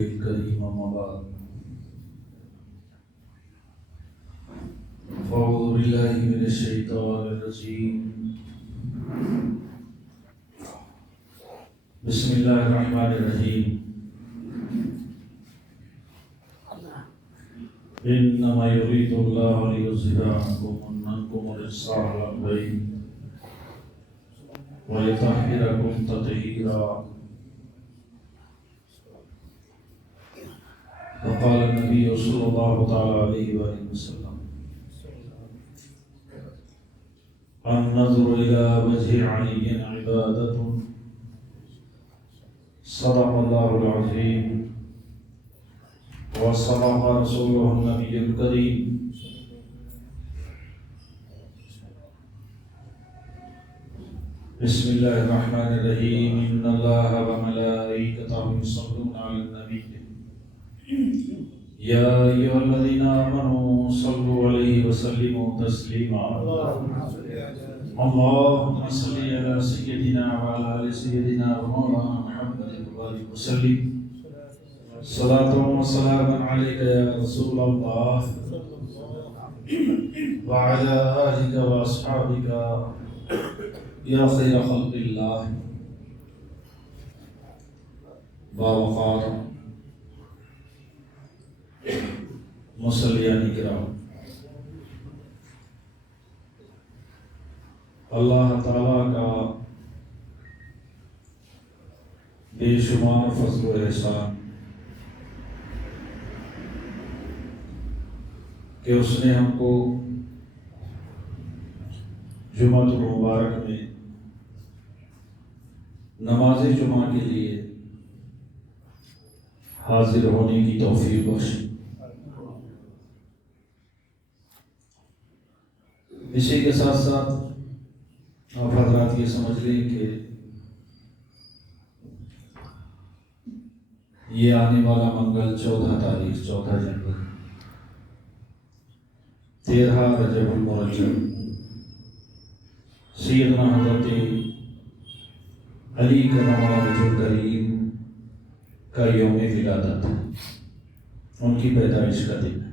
الكريم أما بعد فأعوذ بالله من الشيطان الرجيم بسم الله الرحمن الرحيم إنما يريد الله ليذهب عنكم الرجس أهل البيت ويطهركم تطهيرا. وقال النبي صلى الله تعالى عليه وآله وسلم النظر إلى وجه علي عبادة صدق الله العظيم وصدق رسوله النبي الكريم. بسم الله الرحمن الرحيم إن الله وملائكته يصلون على النبي يا أيها الذين آمنوا صلوا عليه وسلموا تسليما. اللهم صل على سيدنا وعلى آل سيدنا ومولانا محمد وآله وسلم. صلاة وسلاما عليك يا رسول الله وعلى آلك وأصحابك يا خير خلق الله. باوقار مصلیان کرام، اللہ تعالیٰ کا بے شمار فضل و احسان کہ اس نے ہم کو جمعۃ المبارک میں نماز جمعہ کے لیے حاضر ہونے کی توفیق بخشی۔ اسی کے ساتھ ساتھ آپ حضرات یہ سمجھ لیں کہ یہ آنے والا منگل 14 تاریخ 14 جنوری 13 رجب المرجب سیدنا حضرت علی کرم وجہ الکریم کا یوم ولادت ہے، ان کی پیدائش کا دن ہے۔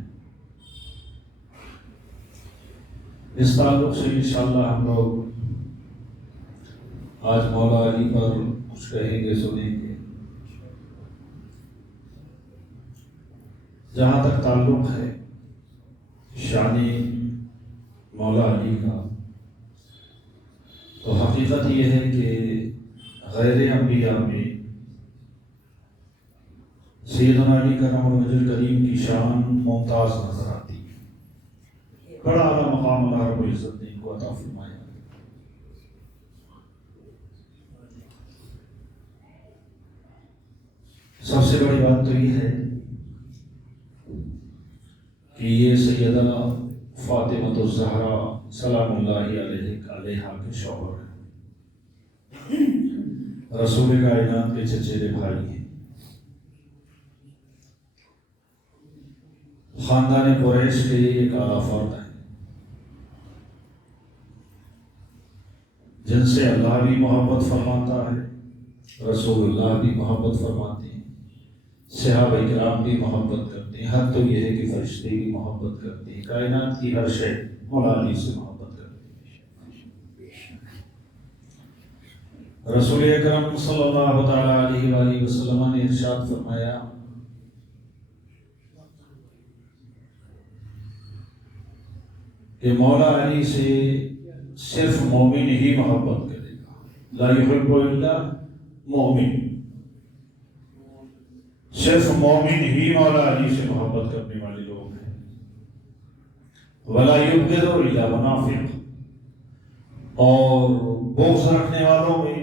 اس تعلق سے انشاءاللہ ہم لوگ آج مولا علی پر کچھ کہیں گے، سنیں گے۔ جہاں تک تعلق ہے شان مولا علی کا، تو حقیقت یہ ہے کہ غیر انبیاء میں سیدنا علی کرم وجہ الکریم کی شان ممتاز نظر آتی ہے۔ بڑا اعلیٰ مقام اللہ رب العزت نے ان کو عطا فرمایا۔ سب سے بڑی بات تو یہ ہے کہ یہ سیدہ فاطمہ الزہرا سلام اللہ علیہا کے شوہر ہیں، رسول کائنات کے چچیرے بھائی ہیں، خاندان قریش کے ایک اعلیٰ فرد ہیں جن سے اللہ بھی محبت فرماتا ہے، رسول اللہ بھی محبت فرماتے ہیں، صحابہ کرام بھی محبت کرتے ہیں، حد تو یہ ہے کہ فرشتے بھی محبت کرتے ہیں، کائنات کی ہر شے مولا علی سے محبت کرتے ہیں۔ رسول اکرم صلی اللہ تعالیٰ علیہ وآلہ وسلم نے ارشاد فرمایا کہ مولا علی سے صرف مومن ہی محبت کرے گا، لا یحب الا مومن، صرف مومن ہی مولا علی سے محبت کرنے والے لوگ ہیں۔ ولا یبغض الا منافق، اور بغض رکھنے والوں میں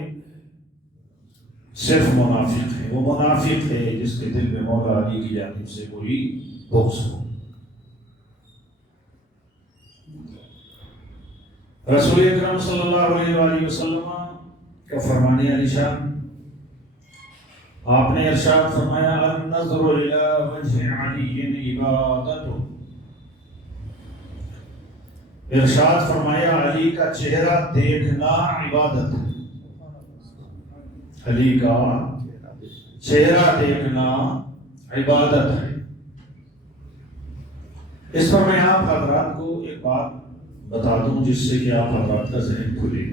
صرف منافق ہے، وہ منافق ہے جس کے دل میں مولا علی کی جانب سے کوئی بغض ہو۔ رسول اکرم صلی اللہ علیہ وآلہ وسلم کا فرمان علی شان، آپ نے ارشاد فرمایا النظر الی وجہ علی عبادت، ارشاد فرمایا علی کا چہرہ دیکھنا عبادت ہے، علی کا چہرہ دیکھنا عبادت ہے۔ اس پر میں آپ حضرات کو ایک بات بتا دوں جس سے کہ آپ حضرات کا ذہن کھلے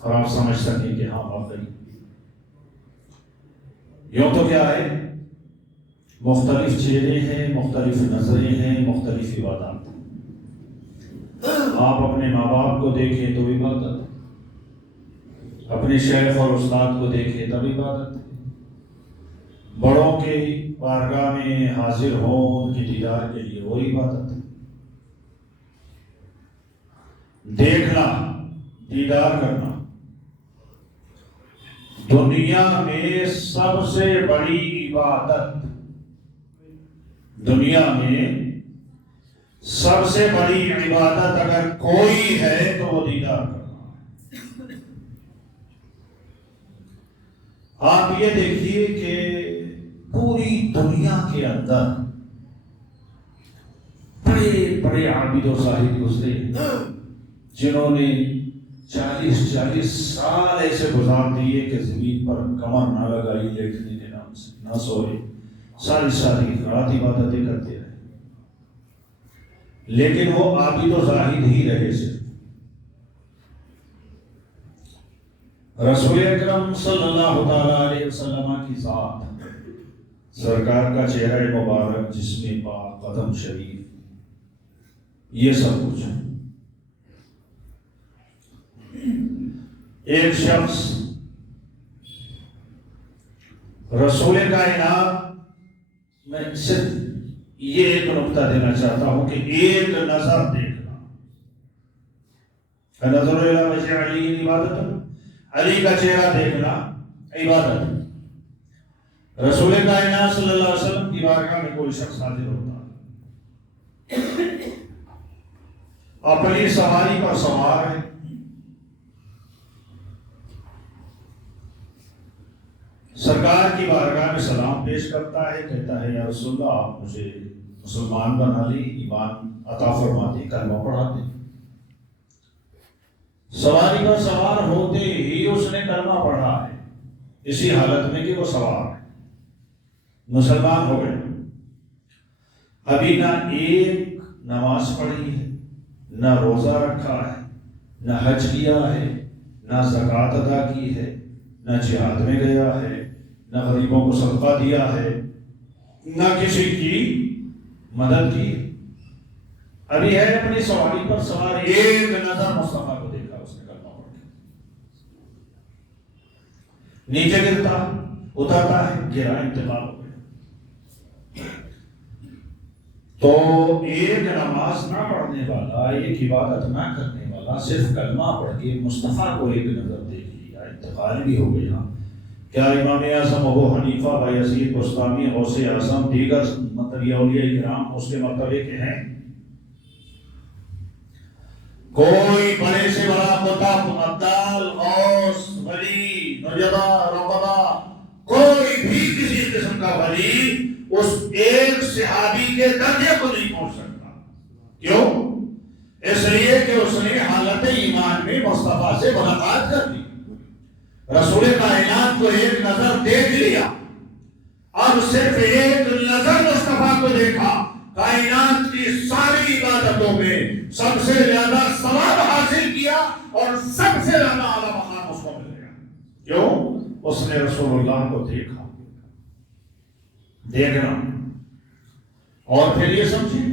اور آپ سمجھ سکیں کہ ہاں واقعی یوں تو کیا ہے، مختلف چہرے ہیں، مختلف نظریں ہیں، مختلف عبادات ہیں۔ آپ اپنے ماں باپ کو دیکھیں تو عبادت ہے، اپنے شیخ اور استاد کو دیکھیں تب عبادت ہے، بڑوں کے بارگاہ میں حاضر ہوں ان کے دیدار کے لیے وہ عبادت ہے۔ دیکھنا، دیدار کرنا دنیا میں سب سے بڑی عبادت، دنیا میں سب سے بڑی عبادت اگر کوئی ہے تو وہ دیدار کرنا ہے۔ آپ یہ دیکھیے کہ پوری دنیا کے اندر بڑے بڑے عابد و زاہد گزرے جنہوں نے 40 سال ایسے گزار دیے کہ زمین پر کمر نہ لگائی، لیٹنے کے نام سے نہ سوئے، ساری رات عبادتیں کرتے رہے، لیکن وہ عابد و زاہد ہی رہے صرف۔ رسول اکرم صلی اللہ تعالی علیہ وسلم کی ذات، سرکار کا چہرہ مبارک، جسم پاک، قدم شریف، یہ سب کچھ ہے۔ ایک شخص رسول کائنات، میں صرف یہ ایک نقطہ دینا چاہتا ہوں کہ ایک نظر دیکھنا، نظر الی وجہ علی عبادت، علی کا چہرہ دیکھنا عبادت۔ رسول کائنات صلی اللہ علیہ وسلم کی بارگاہ میں کوئی شخص حاضر ہوتا، اپنی سواری پر سوار ہے، سرکار کی بارگاہ میں سلام پیش کرتا ہے، کہتا ہے یا رسول اللہ آپ مجھے مسلمان بنا لیں، ایمان عطا فرما دیں، کلمہ پڑھا دیں۔ سواری پر سوار ہوتے ہی اس نے کلمہ پڑھا ہے، اسی حالت میں کہ وہ سوار ہے، مسلمان ہو گئے۔ ابھی نہ ایک نماز پڑھی ہے، نہ روزہ رکھا ہے، نہ حج کیا ہے، نہ زکوٰۃ ادا کی ہے، نہ جہاد میں گیا ہے، نہ غریبوں کو صدقہ دیا ہے، نہ کسی کی مدد کی۔ ابھی ہے اپنی سواری پر سوار، ایک نظر مصطفیٰ کو دیکھا، اس نے کلمہ پڑھ کے نیچے گرتا، اترتا ہے، گرا، انتقال ہو گیا۔ تو ایک نماز نہ پڑھنے والا، ایک عبادت نہ کرنے والا، صرف کلمہ پڑھ کے مصطفیٰ کو ایک نظر دیکھ لیا، انتقال بھی ہو گیا۔ کیا امام اعظم ابو حنیفہ، بایزید بستامی، غوث اعظم، دیگر مطلب اولیاء کرام اس کے مرتبے کے ہیں؟ کوئی بڑے سے بڑا قطب، ابدال، غوث، ولی، نجبہ، رقبہ، کوئی بھی کسی قسم کا ولی اس ایک صحابی کے درجے کو نہیں پہنچ سکتا۔ کیوں؟ اس لیے کہ اس نے حالت ایمان میں مصطفیٰ سے ملاقات کر لی، رسول کائنات کو ایک نظر دیکھ لیا، اب صرف ایک نظر مصطفیٰ کو دیکھا، کائنات کی ساری عبادتوں میں سب سے زیادہ ثواب حاصل کیا اور سب سے زیادہ اعلیٰ مقام اس کو مل گیا۔ کیوں؟ اس نے رسول اللہ کو دیکھا۔ دیکھنا اور پھر یہ سمجھیں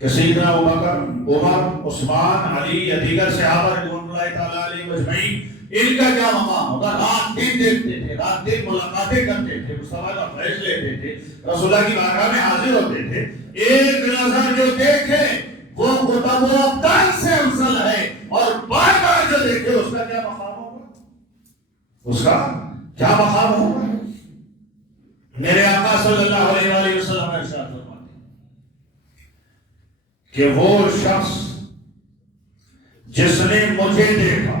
کہ سیدنا ابوبکر، عمر، عثمان، علی یا دیگر صحابہ رضوان اللہ تعالیٰ علیہ اجمعین، ان کا کیا مقام ہوگا؟ رات دن دیکھتے تھے، رات دن ملاقاتیں کرتے تھے، مصطفیٰ کا فیض لیتے تھے، رسول اللہ کی بارگاہ میں حاضر ہوتے تھے۔ ایک نظر جو دیکھے وہ قطب و ابدال سے افضل ہے، اور بار بار جو دیکھے اس کا کیا مقام ہوگا؟ اس کا کیا مقام ہوگا؟ میرے آقا صلی اللہ علیہ وآلہ وسلم ارشاد فرماتے کہ وہ شخص جس نے مجھے دیکھا،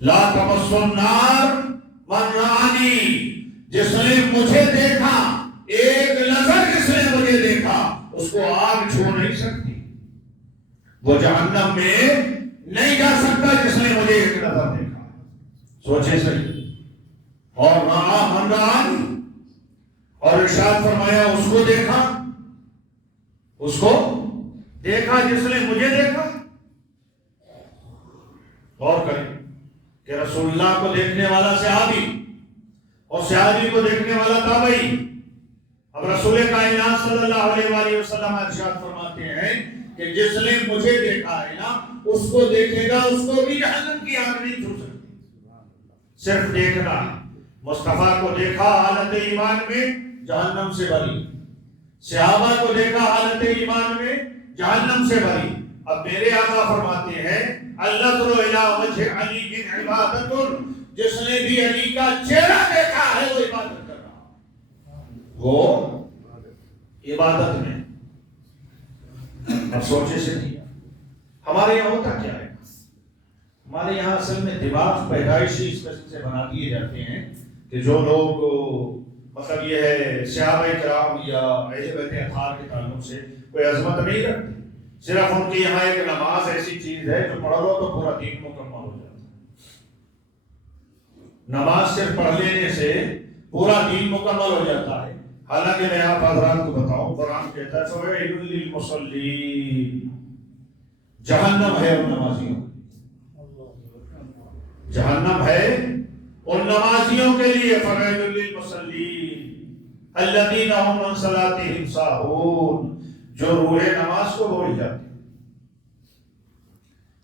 لا تمس النار من رآنی، جس نے مجھے دیکھا، ایک نظر جس نے مجھے دیکھا، اس کو آگ چھو نہیں سکتی، وہ جہنم میں نہیں جا سکتا جس نے مجھے ایک نظر دیکھا۔ سوچے صحیح۔ اور رآ من رآنی، اور ارشاد فرمایا اس کو دیکھا جس نے مجھے دیکھا. غور کریں کہ رسول اللہ کو دیکھنے والا صحابی اور صحابی کو دیکھنے والا تابعی. اب رسول کائنات صلی اللہ علیہ وآلہ وسلم ارشاد فرماتے ہیں کہ جس نے مجھے دیکھا ہے نا اس کو دیکھے گا, اس کو بھی جہنم کی آگ نہیں چھو سکتی. صرف دیکھنا. مصطفیٰ کو دیکھا حالت ایمان میں, جہنم سے بری. صحابہ کو دیکھا حالت ایمان میں, جہنم سے بری. اب میرے آقا فرماتے ہیں النظر الی وجہ علی عبادت, جس نے بھی علی کا چہرہ دیکھا ہے وہ عبادت کر رہا, وہ عبادت میں. اب سوچے سے نہیں. ہمارے یہاں ہوتا کیا ہے, ہمارے یہاں اصل میں دماغ پیدائشی اس قسم سے بنا دیے جاتے ہیں کہ جو لوگ مطلب یہ ہے صحابہ کرام یا اہل بیت اطہار کے تعلق سے کوئی عظمت نہیں رکھتے. صرف ان کے یہاں ایک نماز ایسی چیز ہے جو پڑھ لو تو پورا دین مکمل ہو جاتا ہے. نماز صرف پڑھ لینے سے پورا دین مکمل ہو جاتا ہے. حالانکہ میں آپ حضرات کو بتاؤں, قرآن کہتا ہے فَوَيْلٌ لِّلْمُصَلِّينَ, جہنم ہے ان نمازیوں, جہنم ہے ان نمازیوں کے لیے. فَوَيْلٌ لِّلْمُصَلِّينَ الَّذِينَ هُمْ عَنْ صَلَاتِهِمْ سَاهُونَ, جو روح نماز کو بھول جاتے.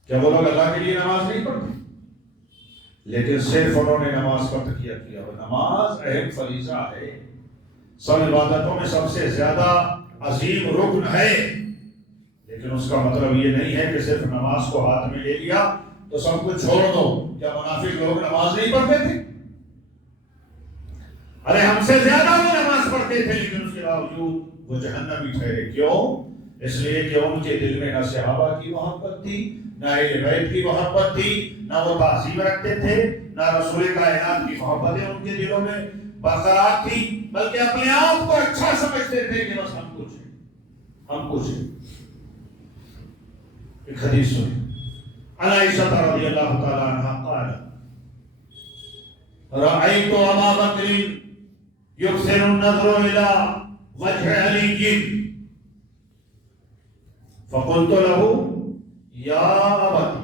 کیا وہ لوگ اللہ کے لیے نماز نہیں پڑھتے, لیکن صرف انہوں نے نماز پر تکیہ کیا. وہ نماز اہم فریضہ ہے, سب عبادتوں میں سب سے زیادہ عظیم رکن ہے, لیکن اس کا مطلب یہ نہیں ہے کہ صرف نماز کو ہاتھ میں لے لیا تو سب کچھ چھوڑ دو. کیا منافق لوگ نماز نہیں پڑھتے تھے؟ ارے ہم سے زیادہ وہ نماز پڑھتے تھے, لیکن اس کے باوجود وہ جہنمی ٹھہرے. کیوں؟ اس لیے کہ ان کے دل میں نہ صحابہ کی محبت تھی, نہ اہل بیت کی محبت تھی, نہ وہ تعظیم رکھتے تھے, نہ رسول کائنات کی محبتیں ان کے دلوں میں برقرار تھی, بلکہ اپنے آپ کو اچھا سمجھتے تھے کہ بس ہم کچھ ہیں. ایک حدیث سنیں, عائشہ رضی اللہ تعالی عنہا قالت رأيت أبا بكر يكثر النظر إلى وجه علي فقلت له يا أبت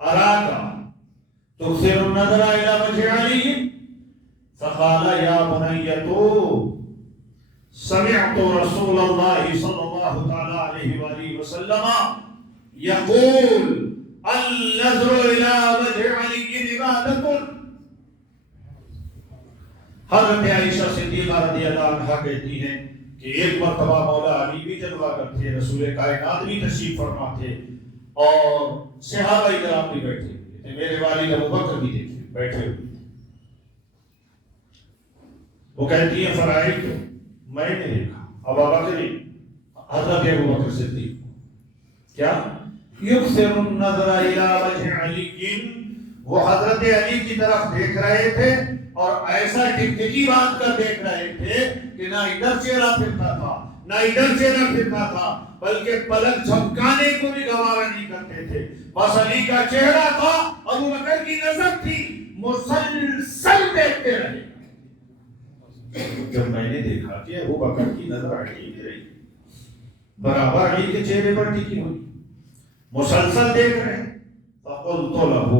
أراك تكثر النظر إلى وجه علي فقال يا بنية سمعت رسول الله صلى الله تعالى عليه وآله وسلم يقول النظر إلى وجه علي عبادة. حضرت عائشہ صدیقہ رضی اللہ عنہا کہتی ہیں کہ ایک مرتبہ مولا علی بھی جلوہ کرتے, رسول کائنات بھی تشریف فرما تھے, اور صحابہ کرام بھی بیٹھے ہوئے تھے. میرے والد ابو بکر بھی دیکھے بیٹھے ہوئے تھے. وہ کہتی ہیں فرائض میں نے دیکھا ابا بکر, حضرت ابو بکر صدیق کیا یکثر النظر الی وجہ علی, وہ حضرت علی کی طرف دیکھ رہے تھے اور ایسا ٹکٹکی باندھ کر دیکھ رہے تھے کہ نہ ادھر چہرہ پھرتا تھا نہ ادھر چہرہ پھرتا تھا, بلکہ پلک جھپکانے کو بھی گوارا نہیں کرتے تھے. بس علی کا چہرہ تھا, ابو بکر کی نظر تھی, مسلسل دیکھتے رہے. جب میں نے دیکھا کہ ابو بکر کی نظر ہٹی نہیں رہی, برابر علی کے چہرے پر ٹکی ہوئی, مسلسل دیکھ رہے, فقلت له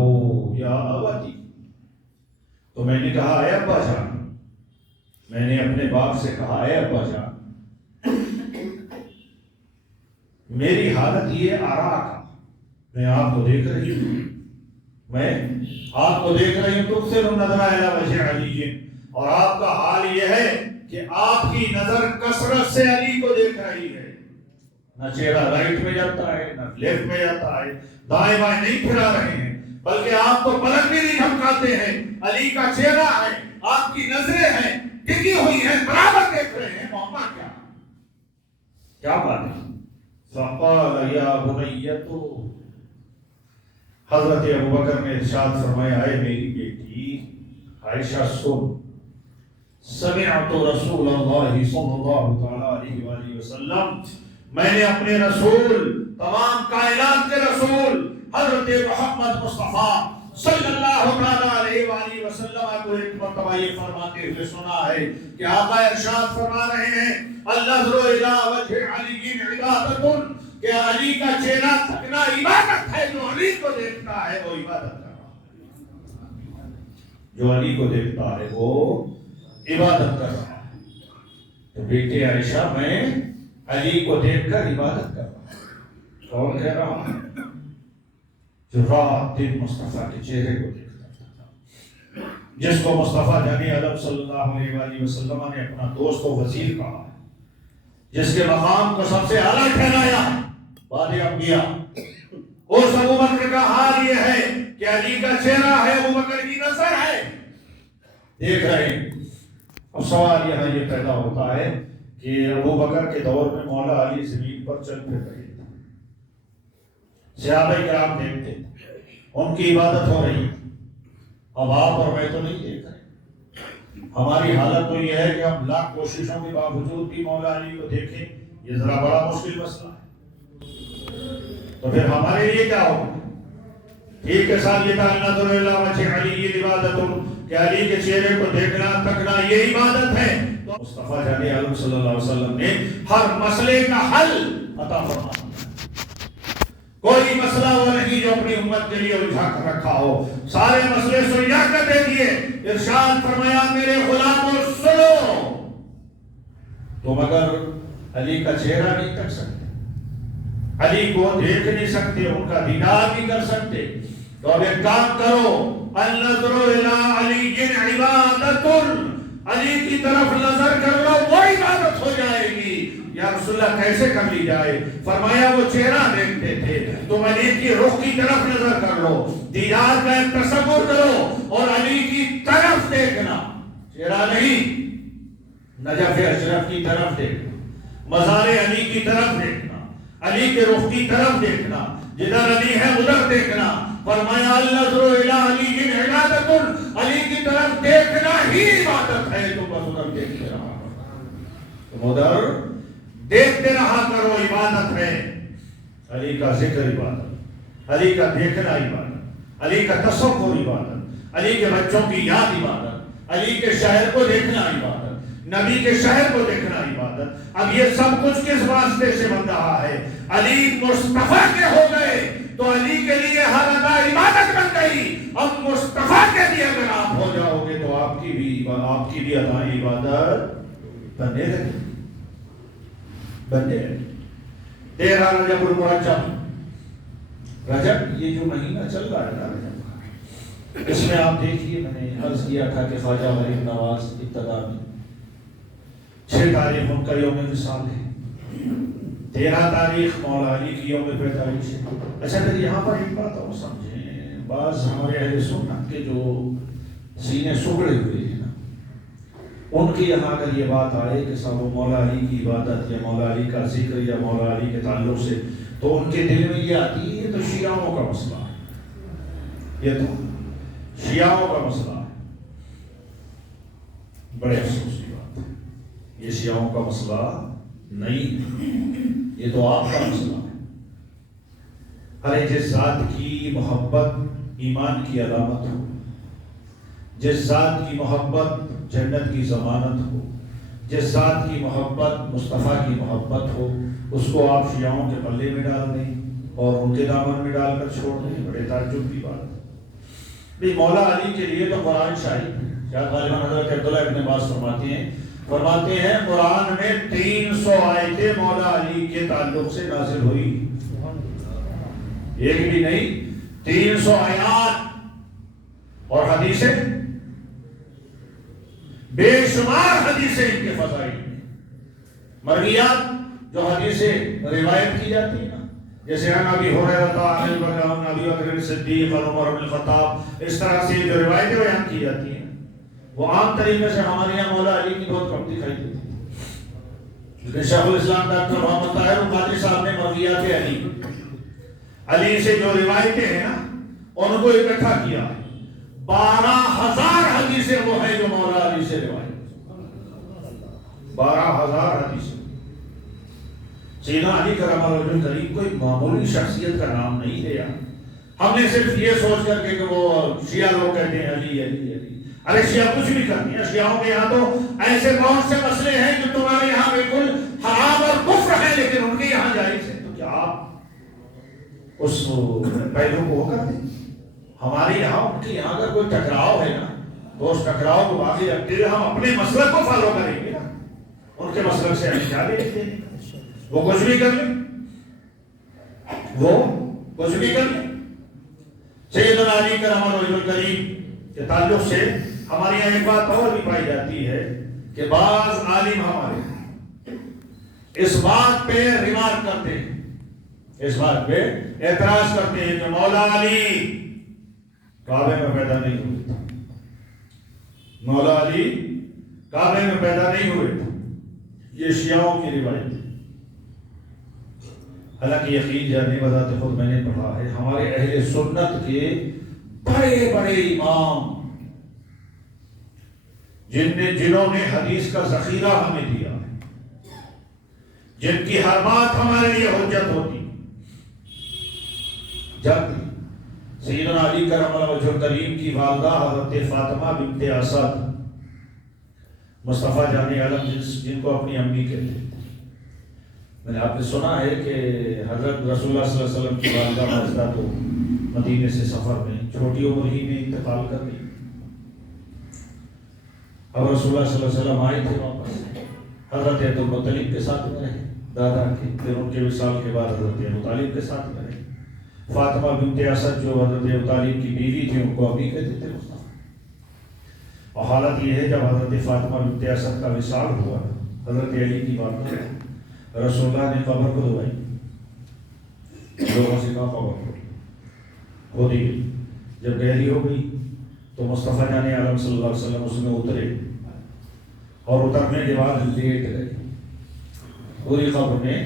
یا ابتی, تو میں نے کہا اے ابا جان, میں نے اپنے باپ سے کہا اے ابا جان, میری حالت یہ آرا کا, میں آپ کو دیکھ رہی ہوں, میں آپ کو دیکھ رہی ہوں, تم سے نظر الی وجہ علی, اور آپ کا حال یہ ہے کہ آپ کی نظر کثرت سے علی کو دیکھ رہی ہے. نہ چہرہ رائٹ میں جاتا ہے, نہ لیفٹ میں جاتا ہے, دائیں بائیں نہیں پھرا رہے ہیں, بلکہ آپ کو پلک بھی نہیں جھپکاتے ہیں. علی کا چہرہ ہے, آپ کی نظریں ہیں, ٹکی ہوئی ہیں, برابر دیکھ رہے ہیں. محمد کیا بات ہے. فقال یا بنیۃ, حضرت ابو بکر نے ارشاد فرمایا اے میری بیٹی عائشہ سن, سمعت رسول اللہ صلی اللہ علیہ وآلہ وسلم, میں نے اپنے رسول, تمام کائنات کے رسول حضرت محمد مصطفیٰ صلی اللہ علیہ وآلہ وسلم کو ایک مرتبہ یہ فرماتے ہوئے سنا ہے کہ آقا ارشاد فرما رہے ہیں النظر الی وجہ علی عبادت، کہ علی کا چہرہ تکنا عبادت ہے، جو علی کو دیکھتا ہے وہ عبادت کر رہا ہے، جو علی کو دیکھتا ہے وہ عبادت کر رہا ہے۔ تو بیٹے عائشہ میں علی کو دیکھ کر عبادت کر رہا ہوں، کون کہہ رہا ہوں؟ جو رات دن مصطفیٰ کے چہرے کو دیکھتا تھا، جس کو مصطفیٰ جانی عالم صلی اللہ علیہ وآلہ وسلم نے اپنا دوست و وزیر کہا، جس کے مقام کو سب سے اعلیٰ ٹھہرایا بعد انبیاء، اس ابو بکر کا حال یہ ہے کہ علی کا چہرہ ہے، ابو بکر کی نظر ہے، دیکھ رہے ہیں۔ اب سوال یہاں یہ پیدا ہوتا ہے کہ ابو بکر کے دور میں مولا علی زمین پر چل پھر رہے تھے، صحابہ کرام دیکھتے تھے، ان کی عبادت ہو رہی ہے، اب آپ اور میں تو نہیں دیکھ رہے۔ ہماری حالت تو یہ ہے کہ ہم لاکھ کوششوں کے باوجود بھی مولا علی کو دیکھیں، یہ ذرا بڑا مشکل مسئلہ ہے۔ تو پھر ہمارے لیے کیا ہوگا؟ ٹھیک ہے صاحب، یہ تھا النظر الی وجہ علی عبادت، کہ علی کے چہرے کو دیکھنا تکنا یہ عبادت ہے۔ مصطفیٰ جان عالم صلی اللہ علیہ وسلم نے ہر مسئلے کا حل عطا فرمایا، کوئی مسئلہ وہ نہیں جو اپنی امت کے لیے الجھا کر رکھا ہو، سارے مسئلے سلجھا کر دے دیے۔ ارشاد فرمایا میرے غلاموں سنو، تم اگر علی کا چہرہ نہیں کر سکتے، علی کو دیکھ نہیں سکتے، ان کا دیدار نہیں کر سکتے، تو اب ایک کام کرو، النظر الی علی عبادت، علی کی طرف نظر کر لو، وہ عبادت ہو جائے گی۔ یا رسول اللہ کیسے کر لی جائے؟ فرمایا وہ چہرہ دیکھتے تھے، تم علی کی رخ کی طرف نظر کر لو، دیدار کا ایک تصور کرو اور علی کی طرف دیکھنا، چہرہ نہیں، نجف اشرف کی طرف دیکھنا، مزار علی کی طرف دیکھنا، علی کے رخ کی طرف دیکھنا، جدھر علی ہے ادھر دیکھنا۔ فرمایا النظر الی علی عبادت، علی کی طرف دیکھنا ہی عبادت ہے، تو بس ادھر دیکھتے رہا، تم ادھر دیکھتے رہا کرو، عبادت ہے۔ علی کا ذکر عبادت، علی کا دیکھنا عبادت، علی کا تصور عبادت، علی کے بچوں کی یاد عبادت، علی کے شہر کو دیکھنا عبادت، نبی کے شہر کو دیکھنا عبادت۔ اب یہ سب کچھ کس واسطے سے بن رہا ہے؟ علی مصطفیٰ کے ہو گئے تو علی کے لیے ہر ادا عبادت بن گئی۔ اب مصطفیٰ کے لیے اگر آپ ہو جاؤ گے تو آپ کی بھی ادا عبادت بنے رہے، بندے۔ 13 رجب المرجب، رجب یہ جو مہینہ چل رہا ہے نا رجب کا، اس میں آپ دیکھیے، میں نے عرض کیا تھا کہ خواجہ غریب نواز ابتدا میں 6 تاریخ ان کا یوم وصال ہے، 13 تاریخ مولا علی کی یوم پیدائش ہے۔ اچھا پھر یہاں پر ایک بات اور سمجھیں، بعض ہمارے اہل سنت کے جو سینے سکڑے ہوئے ہیں نا، ان کے یہاں اگر یہ بات آئے کہ صاحب مولا علی کی عبادت یا مولا علی کا ذکر یا مولا علی کے تعلق سے، تو ان کے دل میں یہ آتی ہے یہ تو شیعوں کا مسئلہ ہے، یہ تو شیعوں کا مسئلہ ہے۔ بڑے افسوس کی بات ہے، یہ شیعوں کا مسئلہ نہیں، یہ تو آپ کا مسئلہ ہے۔ ارے جس ذات کی محبت ایمان کی علامت ہو، جس ذات کی محبت جنت کی ضمانت ہو، جس ذات کی محبت مصطفیٰ کی محبت ہو، اس کو آپ شیعوں کے پلے میں ڈال دیں اور ان کے دامن میں ڈال کر چھوڑ دیں، بڑے تعجب کی بات ہے۔ بھی مولا علی کے لیے تو قرآن شاہد ہے، شاید غالباً حضرت عبداللہ ابن عباس فرماتے ہیں قرآن میں 300 آیتیں مولا علی کے تعلق سے نازل ہوئی، ایک بھی نہیں، 300 آیات، اور حدیثیں بے شمار حدیثیں ان کے فضائل میں، مرویات جو حدیثیں روایت کی جاتی ہیں نا، جیسے عن ابی ہریرہ عن ابی بکر صدیق اور عمر بن الخطاب، اس طرح سے جو روایتیں بیان کی جاتی ہیں وہ عام طریقے سے ہمارے یہاں مولا علی کی بہت کم دکھائی دیتی ہے۔ لیکن شیخ الاسلام ڈاکٹر محمد طاہر القادری صاحب نے مرویات علی سے جو روایتیں ہیں نا ان کو اکٹھا کیا، 12,000 حدیثیں وہ ہیں جو مولا علی سے روایت، 12,000 حدیثیں۔ سیدنا علی کرم اللہ وجہہ الکریم کوئی معمولی شخصیت کا نام نہیں ہے یار، ہم نے صرف یہ سوچ کر کے کہ وہ شیعہ لوگ کہتے ہیں علی علی علی، ارے شیعہ کچھ بھی کرتے ہیں، شیعوں کے یہاں تو ایسے بہت سے مسئلے ہیں جو تمہارے یہاں بالکل حرام اور کفر ہے لیکن ان کے یہاں جائز ہے، تو کیا آپ اس پہلو کو وہ کر دیں؟ ہمارے یہاں ان کے یہاں اگر کوئی ٹکراؤ ہے نا تو اس ٹکراؤ کو باقی رکھتے ہوئے ہم اپنے مسلک کو فالو کریں گے نا، ان کے مسلک سے ہم کیا لیتے ہیں؟ وہ کچھ بھی کر لیں، وہ کچھ بھی کر لیں۔ سیدنا علی کرم وجہ الکریم کے تعلق سے ہمارے یہاں ایک بات اور بھی پائی جاتی ہے کہ بعض عالم ہمارے اس بات پہ ریمارک کرتے ہیں، اس بات پہ اعتراض کرتے ہیں کہ مولا علی کعبے میں پیدا نہیں ہوئے تھے، مولا علی کعبے میں پیدا نہیں ہوئے تھے، یہ شیعوں کی روایت ہے۔ حالانکہ یقین جاننے بذات خود میں نے پڑھا ہے ہمارے اہل سنت کے بڑے بڑے امام جنہوں نے حدیث کا ذخیرہ ہمیں دیا ہے، جن کی ہر بات ہمارے لیے حجت ہوتی، جب سیدنا علی کرم اللہ وجہ الکریم کی والدہ حضرت فاطمہ بنت اسد مصطفیٰ جان عالم جن کو اپنی امی کہتے تھے، میں نے آپ نے سنا ہے کہ حضرت رسول اللہ صلی اللہ علیہ وسلم کی والدہ ماجدہ تو مدینے سے سفر میں چھوٹی عمر ہی میں انتقال کر گئی، اب رسول اللہ صلی اللہ علیہ وسلم آئے تھے واپس، حضرت عبد المطلب کے ساتھ میں رہے دادا کے، پھر ان کے وصال کے بعد حضرت ابو طالب کے ساتھ میں رہے، فاطمہ بنت اسد جو حضرت ابو طالب کی بیوی تھی ان کو ابھی کہتے تھے مصطفیٰ۔ اور حالت یہ ہے جب حضرت فاطمہ بنت اسد کا وصال ہوا حضرت علی کی بات ہے رسول اللہ نے قبر کو دھوائی، لوگوں سے کہا قبر کھو دی گئی، جب گہری ہو گئی تو مصطفیٰ جان عالم صلی اللہ علیہ وسلم اس میں اترے اور اترنے کے بعد لیٹ گئے پوری قبر میں۔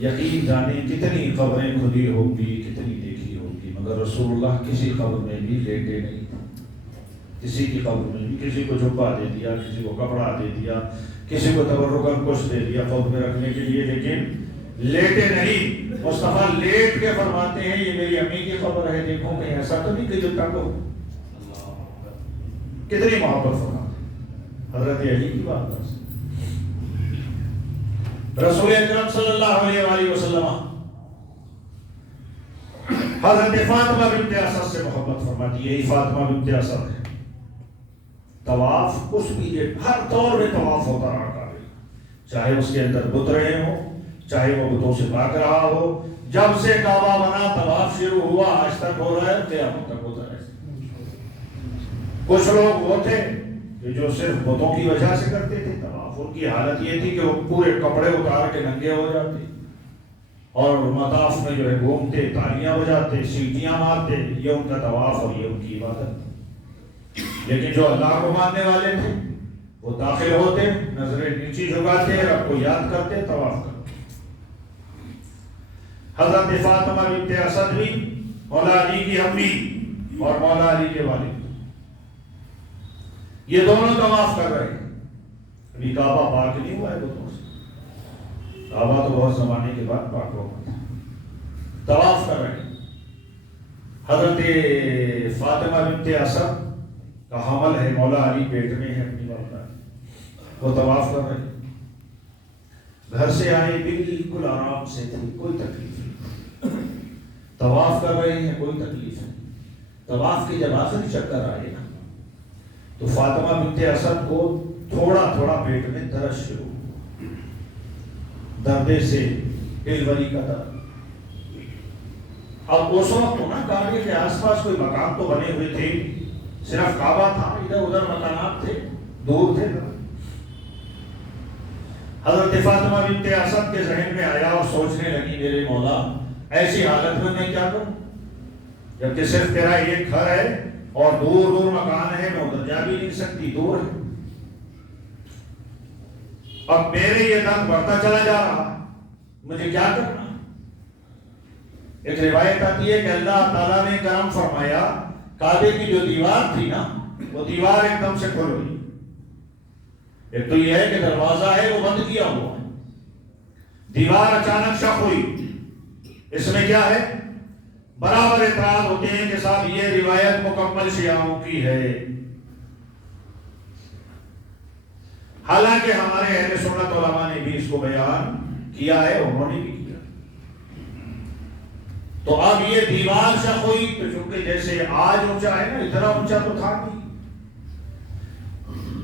یقین جانے کتنی قبریں کھلی ہوگی کتنی دیکھی ہوگی مگر رسول اللہ کسی قبر میں بھی لیٹے نہیں تھے، کسی کی قبر میں بھی کسی کو جھپا دے دیا، کسی کو کپڑا دے دیا، کسی کو تبرکاً کچھ دے دیا قبر میں رکھنے کے لیے، لیکن لیٹے نہیں۔ مصطفیٰ لیٹ کے فرماتے ہیں یہ میری امی کی قبر ہے، دیکھو کہیں ایسا تو نہیں کہ جو تنگ ہو۔ کتنی محبت فرماتے حضرت علی کی بات ہے۔ رسول اکرم صلی اللہ علیہ وآلہ وسلم حضرت فاطمہ بنت اسد سے محبت فرماتی ہے، یہی فاطمہ بنت اسد ہے۔ طواف کچھ بھی ہر دور میں طواف ہوتا رہا ہے، چاہے اس کے اندر بت رہے ہوں، چاہے وہ بتوں سے پاک رہا ہو، جب سے کعبہ بنا طواف شروع ہوا آج تک ہو رہا ہے، قیامت تک ہوتا ہے۔ کچھ لوگ وہ تھے کہ جو صرف بتوں کی وجہ سے کرتے تھے طواف، ان کی حالت یہ تھی کہ وہ پورے کپڑے اتار کے ننگے ہو جاتے اور مطاف میں جو ہے گھومتے، تالیاں بجاتے، سیٹیاں مارتے، یہ ان کا طواف اور یہ ان کی عبادت تھی۔ لیکن جو اللہ کو ماننے والے تھے وہ داخل ہوتے، نظریں نیچی جھکاتے، رب کو یاد کرتے، طواف کرتے۔ حضرت فاطمہ بنت اسد بھی مولا علی کی امی اور مولا علی کے والد، یہ دونوں طواف کر رہے ہیں۔ ابھی کعبہ پاک نہیں ہوا ہے بتوں سے، کعبہ تو بہت زمانے کے بعد پاک ہوا تھا، طواف کر رہے ہیں۔ حضرت فاطمہ بنت اسد کا حمل ہے، مولا علی پیٹ میں ہے اپنی والدہ، وہ طواف کر رہے ہیں۔ گھر سے آئے بالکل آرام سے تھے، کوئی تکلیف نہیں، طواف کر رہے ہیں کوئی تکلیف نہیں۔ طواف کے جب آخری چکر آئے نا تو فاطمہ بنت اسد کو تھوڑا تھوڑا پیٹ میں درد شروع ہوا، دردے سے ڈیلیوری کا درد۔ اب اس وقت نا کعبے کے آس پاس کوئی مقام تو بنے ہوئے تھے، صرف کعبہ تھا، ادھر ادھر مکانات تھے، دور تھے۔ حضرت فاطمہ بنت اسد کے ذہن میں آیا اور سوچنے لگی میرے مولا ایسی حالت میں کیا کروں، جبکہ صرف تیرا ایک گھر ہے اور دور دور مکان ہے، میں ادھر جا بھی نہیں سکتی، دور ہے۔ اب میرے یہ درد بڑھتا چلا جا رہا، مجھے کیا کرنا؟ ایک روایت آتی ہے کہ اللہ تعالیٰ نے کرم فرمایا، کعبے کی جو دیوار تھی نا وہ دیوار ایک دم سے کھل گئی۔ ایک تو یہ ہے کہ دروازہ ہے وہ بند کیا ہوا ہے، دیوار اچانک شق ہوئی۔ اس میں کیا ہے؟ برابر اعتراض ہوتے ہیں کہ صاحب یہ روایت مکمل شیعوں کی ہے، حالانکہ ہمارے اہل سنت علماء نے بھی اس کو بیان کیا ہے، انہوں نے بھی کیا۔ تو اب یہ دیوار شق ہوئی تو چونکہ جیسے آج اونچا ہے نا، اتنا اونچا تو تھا نہیں۔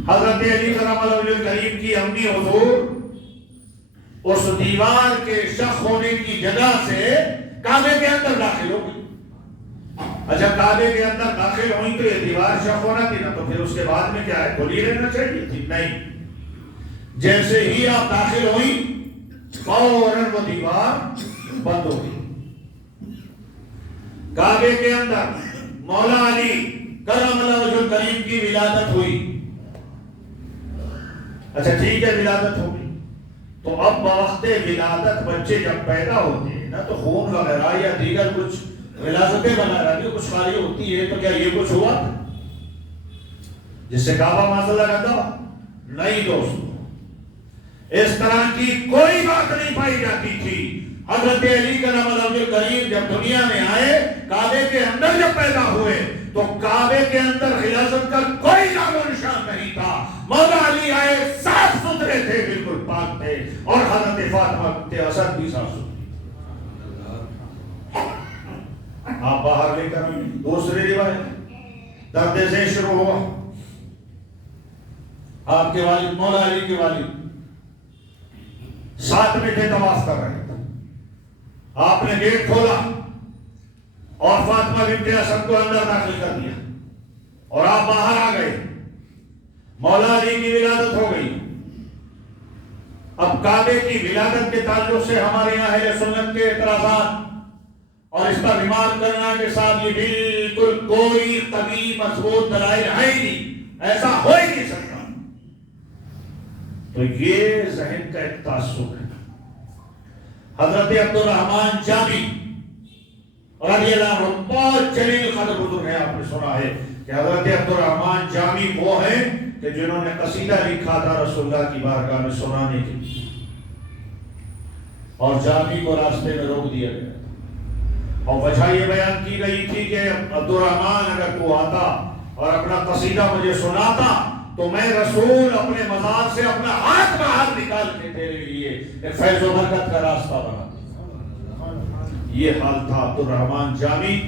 حضرت علی کرم اللہ وجہ کریم کی امی حضور اس دیوار کے شق ہونے کی جگہ سے کعبے کے اندر داخل ہو گئی۔ اچھا کعبے کے اندر داخل ہوئی تو یہ دیوار شق ہونا تھی نا، تو پھر اس کے بعد میں کیا ہے، کھلی رہنا چاہیے تھی؟ نہیں، جیسے ہی آپ داخل ہوئی فوراً وہ دیوار بند ہو گئی۔ کعبے کے اندر مولا علی کرم اللہ وجہ کریم کی ولادت ہوئی۔ اچھا ٹھیک ہے، ولادت ہو گئی تو اب بوقت ولادت بچے جب پیدا ہوتے ہیں نا تو خون وغیرہ یا دیگر کچھ ولادتیں وغیرہ بھی کچھ خالی ہوتی ہے، تو کیا یہ کچھ ہوا جس سے کعبہ معاذ اللہ کہتا؟ نہیں دوستو، اس طرح کی کوئی بات نہیں پائی جاتی تھی۔ حضرت علی کرم اللہ وجہ کریم جب دنیا میں آئے، کعبے کے اندر جب پیدا ہوئے تو کعبے کے اندر غلاظت کا کوئی نام و نشان نہیں تھا۔ مولا علی آئے صاف ستھرے تھے، بالکل پاک تھے، اور حضرت فاطمہ بنت اسد بھی صاف ستھری۔ آپ باہر لے کر دوسری روایت درد سے شروع ہوا۔ آپ کے والد مولا علی کے والد ساتھ میں تھے، طواف کر رہے تھے، آپ نے گیٹ کھولا اور فاطمہ بنت اسد کو اندر داخل کر دیا اور آپ باہر آ گئے۔ مولا علی کی ولادت ہو گئی۔ اب کعبے کی ولادت کے تعلق سے ہمارے یہاں اہل سنت کے اعتراضات اور اس پر ریمارک کرنا کہ صاحب یہ بالکل کوئی قوی مضبوط دلائل ہے ہی نہیں، ایسا ہو ہی نہیں سکتا، تو یہ ذہن کا ایک تعصب ہے۔ حضرت عبدالرحمن جامی رضی اللہ عنہ بہت جلیل قدر بزرگ ہے، آپ نے سنا ہے کہ حضرت عبدالرحمن جامی وہ ہیں کہ جنہوں نے قصیدہ لکھا تھا رسول اللہ کی بارگاہ میں سنانے کے لیے، اور جامی کو راستے میں روک دیا گیا اور وجہ یہ بیان کی گئی تھی کہ عبدالرحمن اگر تو آتا اور اپنا قصیدہ مجھے سناتا تو میں رسول اپنے مزار سے اپنا ہاتھ باہر نکال کے تیرے لیے ایک فیض و برکت کا راستہ بنا دیتا۔ یہ حال تھا عبدالرحمن جامی،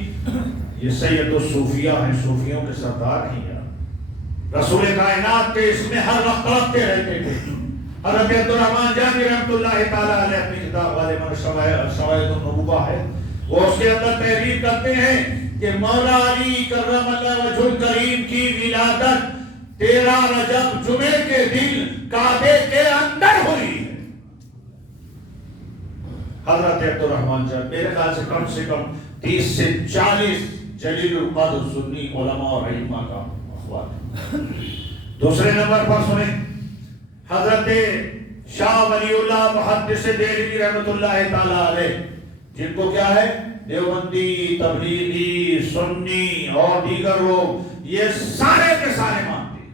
یہ سید الصوفیہ ہیں، صوفیوں کے سردار ہیں یار، رسول کائنات کے اس میں ہر وقت رکھتے رہتے تھے۔ حضرت عبدالرحمن جامی رحمۃ اللہ تعالیٰ علیہ اپنی کتاب غالباً شواہد النبوہ ہے، وہ اس کے اندر تحریر کرتے ہیں کہ مولا علی کرم اللہ وجہ کریم کی ولادت 13 رجب جمعے کے دن کعبے کے اندر ہوئی ہے۔ حضرت عبدالرحمن جان میرے خیال سے کم 30 سے 40 جلیل القدر سنی علماء اور ائمہ کا اخوات۔ دوسرے نمبر پر سنیں حضرت شاہ ولی اللہ محدث دہلوی رحمۃ اللہ تعالی علیہ، جن کو کیا ہے دیوبندی، تبلیغی، سنی اور دیگر لوگ یہ سارے کے سارے مانتے۔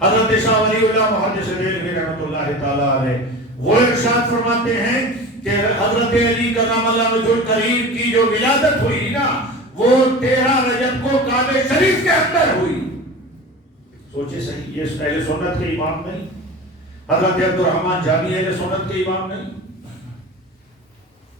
حضرت شاہ ولی اللہ محدث دہلوی رحمۃ اللہ تعالی علیہ وہ ارشاد فرماتے ہیں کہ حضرت علی کرم اللہ وجہ کریم کی جو ولادت ہوئی نا وہ 13 رجب کو کعبہ شریف کے اندر ہوئی۔ سوچے صحیح، یہ اہل سنت کے امام نہیں، حضرت عبدالرحمن جامی اہل سنت کے امام نہیں۔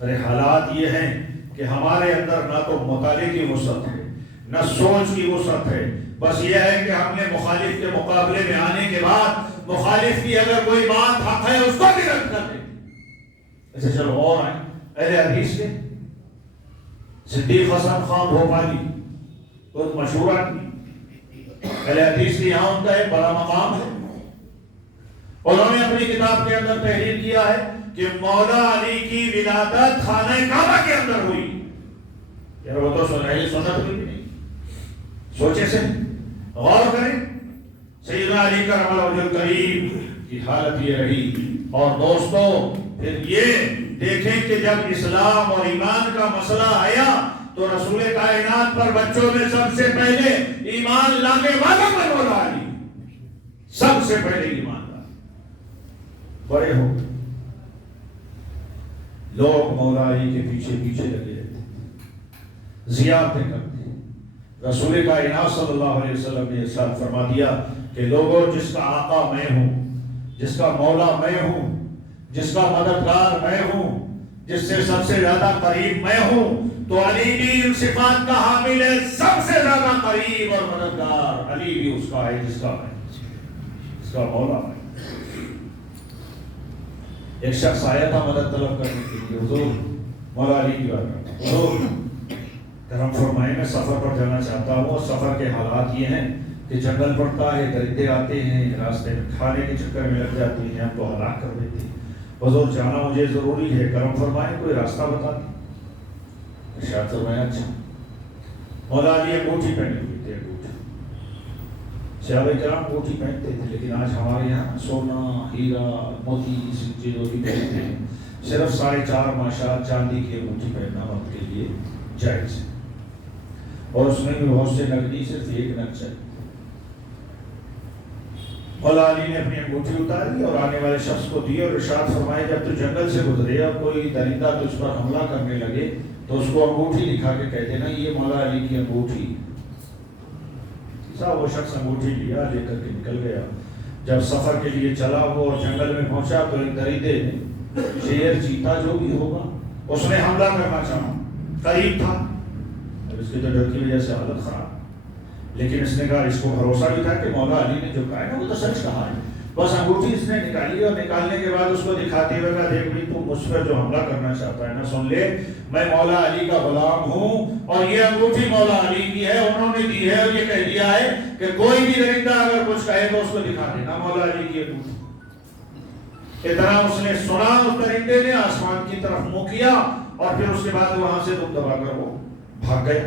ارے حالات یہ ہیں کہ ہمارے اندر نہ تو مطالعے کی وسعت ہے نہ سوچ کی وسعت ہے، بس یہ ہے کہ ہم نے مخالف کے مقابلے میں آنے کے بعد مخالف کی اگر کوئی بات حق ہے اس کو بھی رد کر دیں۔ ایسے چلو اور آئیں اہل حدیث کے صدیق حسن خان بھوپالی بہت مشہور آدمی، اہل حدیث کے یہاں ان کا ایک بڑا مقام ہے، انہوں نے اپنی کتاب کے اندر تحریر کیا ہے کہ مولا علی کی ولادت خانہ کعبہ کے اندر ہوئی۔ یار وہ تو اہل سنت ہوئی بھی نہیں، سوچے سے غور کریں۔ سیدنا علی کرم اللہ وجہ کریم کی حالت یہ رہی، اور دوستو پھر یہ دیکھیں کہ جب اسلام اور ایمان کا مسئلہ آیا تو رسول کائنات پر بچوں میں سب سے پہلے ایمان لانے والا میں مولا علی، سب سے پہلے ایمان لانے بڑے ہو گئے۔ لوگ مولا علی کے پیچھے پیچھے لگے رہتے، زیارتیں کرتے ہیں۔ رسول کائنات صلی اللہ علیہ وسلم نے ارشاد فرما دیا کہ لوگوں، جس کا آقا میں ہوں، جس کا مولا میں ہوں، جس کا مددگار میں ہوں، جس سے سب سے زیادہ قریب میں ہوں، تو علی بھی ان صفات کا حامل ہے، سب سے زیادہ قریب اور مددگار علی بھی اس کا ہے جس کا میں، اس کا مولا ہے۔ ایک شخص آیا تھا مدد طلب کرنے کے لیے، حضور مولا علی کی بات کرتا ہوں، حضور کرم فرمائے میں سفر پر جانا چاہتا ہوں، اور سفر کے حالات یہ ہیں کہ جنگل پڑتا ہے، درندے آتے ہیں، راستے میں کھانے کے چکر میں لگ جاتے ہیں، ہم کو ہلاک کر دیتے ہیں، حضور جانا مجھے ضروری ہے، کرم فرمائے کوئی راستہ بتا دیں۔ ارشاد فرمایا اچھا۔ مولا علی انگوٹھی پہنے ہوئے تھے، انگوٹھی، صحابہ کرام انگوٹھی پہنتے تھے، لیکن آج ہمارے یہاں سونا، ہیرا، موتی اسی چیزوں کی پہنتے ہیں، صرف 4.5 ماشاء چاندی کی انگوٹھی پہننا ان کے لیے جائز ہے، اور اس میں بھی بہت سے نگ نہیں، صرف ایک نگ چاہیے۔ مولا علی نے اپنی انگوٹھی اتاری اور آنے والے شخص کو دی، اور ارشاد فرمائے جب تو جنگل سے گزرے اور کوئی درندہ تجھ پر حملہ کرنے لگے تو اس کو انگوٹھی دکھا کے کہہ دینا یہ مولا علی کی انگوٹھی۔ وہ شخص انگوٹھی لیا، لے کر کے نکل گیا۔ جب سفر کے لیے چلا وہ اور جنگل میں پہنچا تو ایک درندے نے، شیر چیتا جو بھی ہوگا، اس نے حملہ کرنا چاہا، قریب تھا، اس کے ڈر کی وجہ سے حالت خراب، لیکن اس نے کہا، اس کو بھروسہ بھی تھا کہ مولا علی نے جو کہا ہے نا وہ تو سچ کہا ہے، بس انگوٹھی اس نے نکالی، اور نکالنے کے بعد اس کو دکھاتے ہوئے کہا دیکھ بھی تو مجھ پر جو حملہ کرنا چاہتا ہے نا، سن لے میں مولا علی کا غلام ہوں، اور یہ انگوٹھی مولا علی کی ہے، انہوں نے دی ہے، اور یہ کہہ دیا ہے کہ کوئی بھی درندہ اگر کچھ کہے تو اس کو دکھا دینا مولا علی کی انگوٹھی۔ اتنا اس نے سنا، اس درندے نے آسمان کی طرف منہ کیا، اور پھر اس کے بعد وہاں سے دم دبا کر وہ بھاگ گیا۔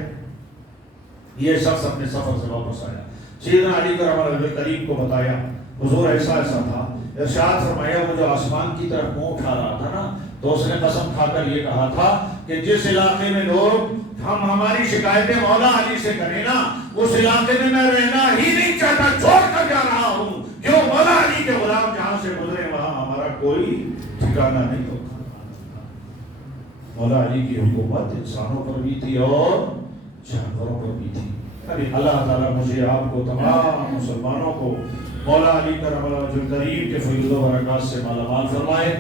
یہ شخص اپنے سفر سے واپس آیا، سیدنا علی کرم اللہ کریم کو بتایا، حضور ایسا ایسا تھا، ارشاد فرمایا وہ جو آسمان کی طرف منہ اٹھا رہا تھا نا، تو اس نے قسم کھا کر یہ کہا تھا کہ جس علاقے میں لوگ ہماری شکایتیں مولا علی سے کریں نا، اس علاقے میں میں رہنا ہی نہیں چاہتا، چھوڑ کر جا رہا ہوں، کیوں مولا علی کے غلام جہاں سے گزرے وہاں ہمارا کوئی ٹھکانہ نہیں ہوتا۔ مولا علی کی حکومت انسانوں پر بھی تھی اور جانوروں پر بھی تھی۔ اللہ تعالیٰ مجھے آپ کو تمام مسلمانوں کو مولا علی کرم اللہ وجہ کریم کے فیض و برکات سے مالا مال فرمائے۔